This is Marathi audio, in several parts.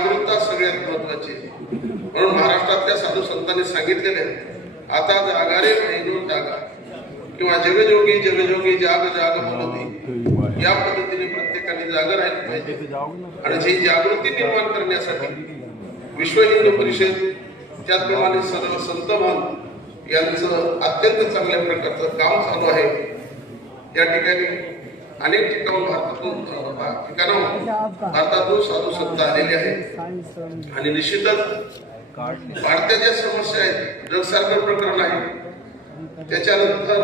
जागरूकता सगळ्यात महत्वाची आहे. म्हणून महाराष्ट्रातल्या साधू संतांनी सांगितलेले आता जागारे महिनो जागा किंवा जगजोगी जाग जाग बोलती, या पद्धतीने प्रत्येकाने जागा राहिली पाहिजे. आणि ही जागृती निर्माण करण्यासाठी विश्व हिंदू परिषद त्याचप्रमाणे सर्व संतमान यांचं अत्यंत चांगल्या प्रकारचं काम चालू आहे. या ठिकाणी अनेक ठिकाणून भारतातून साधू संत आलेले आहेत आणि निश्चितच वाढत्या ज्या समस्या आहेत, ड्रग सारखं प्रकरण आहे, त्याच्यानंतर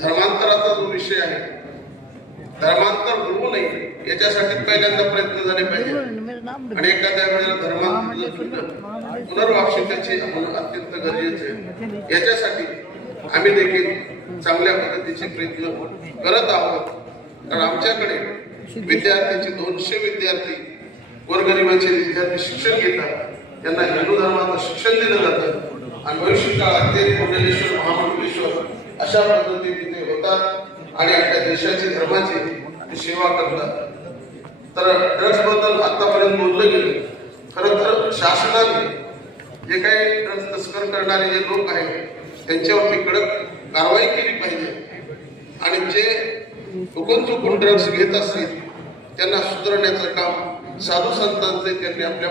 धर्मांतराचा जो विषय आहे, धर्मांतर होऊ नये याच्यासाठी पहिल्यांदा प्रयत्न झाले पाहिजे. आणि एखाद्या वेळेला धर्मांतर पुनर्वासिताची अत्यंत गरजेचे आहे. याच्यासाठी आम्ही देखील चांगल्या पद्धतीचे प्रयत्न करत आहोत. कारण आमच्याकडे विद्यार्थ्यांचे 200 विद्यार्थी गोरगरिबाचे विद्यार्थी शिक्षण घेतात, त्यांना हिंदू धर्माचं शिक्षण दिलं जातं आणि भविष्य काळात ते मंडलेश्वर महामंडलेश्वर अशा पद्धतीने ते होतात आणि आपल्या देशाची धर्माची सेवा करतात. तर ड्रग्स बद्दल आतापर्यंत बोललं गेलं. खरं तर शासनाने जे काही ड्रग्स तस्कर करणारे जे लोक आहेत त्यांच्यावरती कडक कारवाई केली पाहिजे आणि जे चुकून ड्रग्स घेत असतील त्यांना सुधारण्याचं काम साधू संतांचे त्यांनी आपल्या